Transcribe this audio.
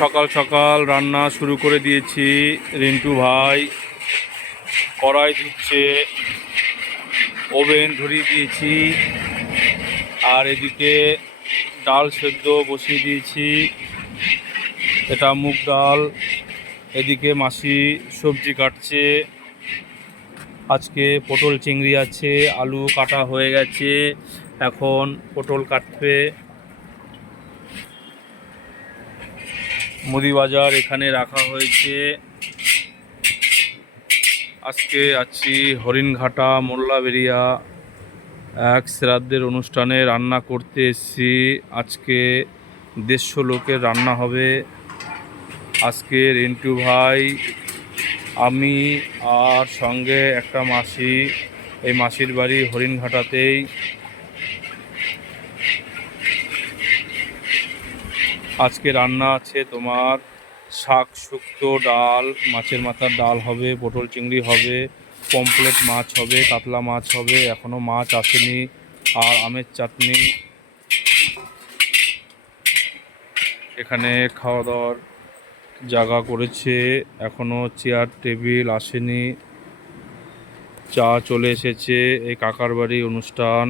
সকাল সকাল রান্না শুরু করে দিয়েছি। রিন্টু ভাই কড়াই ধুচ্ছে, ওভেন ধরিয়ে দিয়েছি, আর এদিকে ডাল সেদ্ধ বসিয়ে দিয়েছি। এটা মুগ ডাল। এদিকে মাসি সবজি কাটছে। আজকে পটল চিংড়ি আছে, আলু কাটা হয়ে গেছে, এখন পটল কাটবে। মুদি বাজার এখানে রাখা হয়েছে। আজকে আছি হরিণঘাটা মোল্লাবেড়িয়া এক শ্রাদ্ধের অনুষ্ঠানে রান্না করতে এসেছি। আজকে 150 লোকের রান্না হবে। আজকে রিন্টু ভাই, আমি আর সঙ্গে একটা মাসি। এই মাসির বাড়ি হরিণঘাটাতেই। আজকে রান্না আছে তোমার শাক শুক্তো, ডাল, মাছের মাথার ডাল হবে, পটল চিংড়ি হবে, পমফ্রেট মাছ হবে, কাতলা মাছ হবে, এখনও মাছ আসেনি, আর আমের চাটনি। এখানে খাওয়া দাওয়ার জায়গা করেছে, এখনও চেয়ার টেবিল আসেনি। চা চলে এসেছে। এই কাকার বাড়ি অনুষ্ঠান।